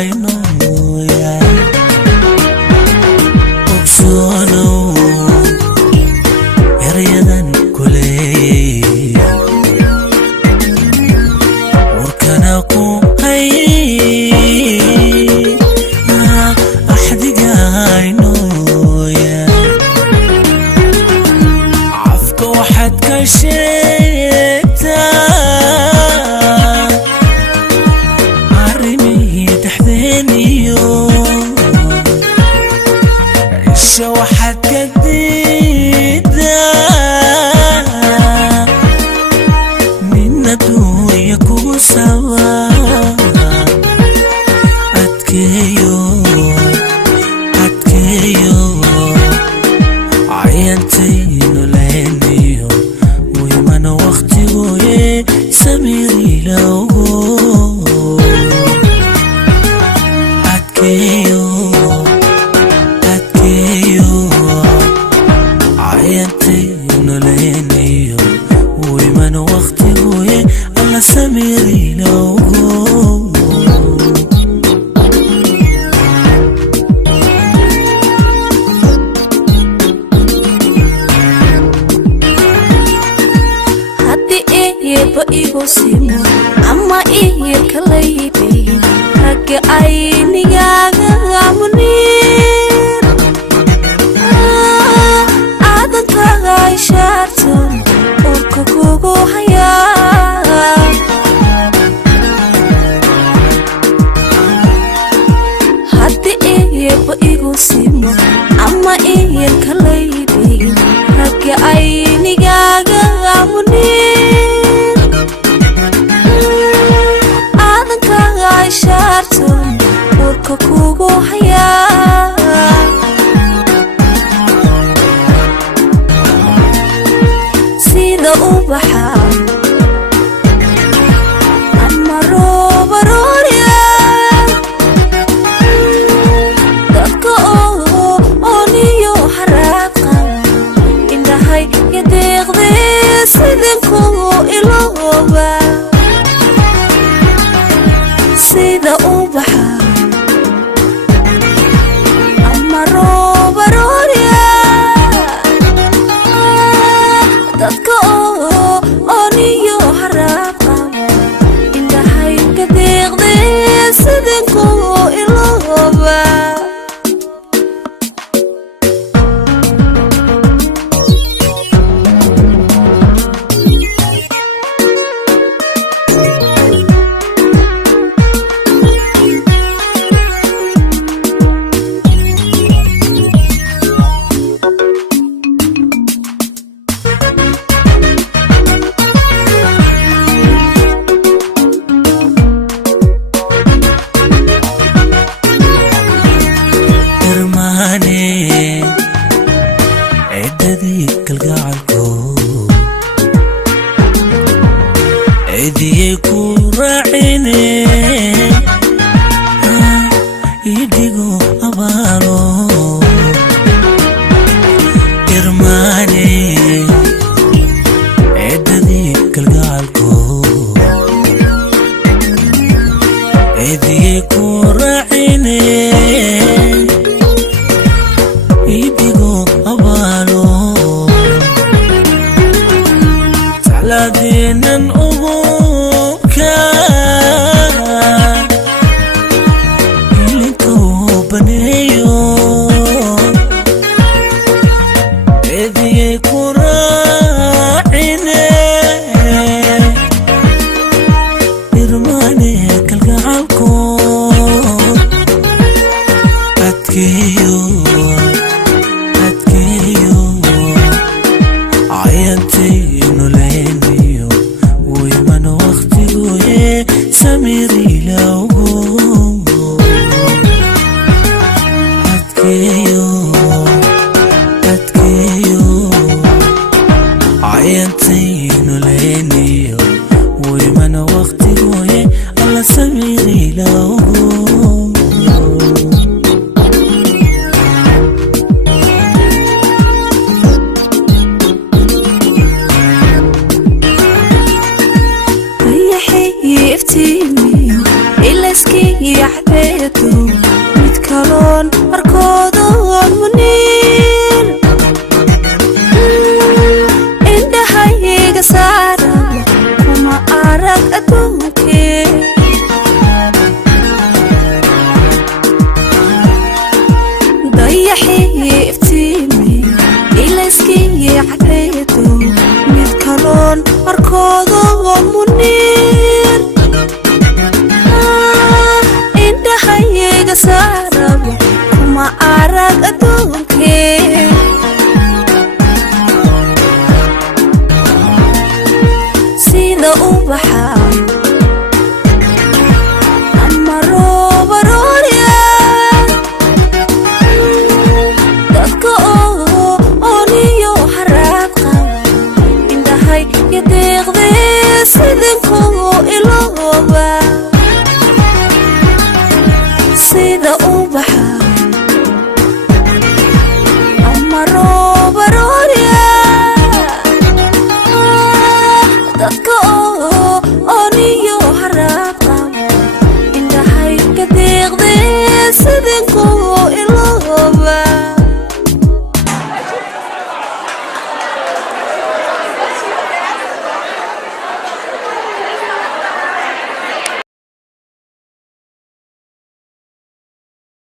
nooya ogsoonow Ereyadan kuley warkana ku hay axdiga nooya afka waxaad ka sheegtaa waxaad ka diidaa min adduunya kugu sawa adkeeyo cayantaynu leheniyo waymana waqtigoye samirilowgo adkeeyo نولينيو ويمن وقتي بوي الله سميري لوغو هدي إيه بإيغو سيمو أما إيه كلايبي هكي عيني ياغا منير شارتن وكوكو حياة هدي إيه بإيغو سيمو أما إيه كلايبي هكي عيني ياغا منير آدن كاغاي شارتن وكوكو حياة ubaxa ama robaroriya dadka ooniyo haraqa indhahay yadeeqdee sidinku ilooba sida ubaxa ama robaroriya dadka عددي كالقعلكو عدي كوراعيني يديقو أبالو إرماني عددي كالقعلكو عدي كوراعيني دينا أبوك اللي كوبنيو إذي كراعيني إرماني كالقعالكو arkoodo muniir indhahayga saara kuma arag adduunkee dayaxii iftiimi ilayskii cadceedo mid kaloon arkoodo muniir indhahayga saaraba kuma arag adduunkee sida ubaxa ama roob aroorya dadka ooniyo haraad qaba indhahay iyo deeqdee sidinkoo ilooba sida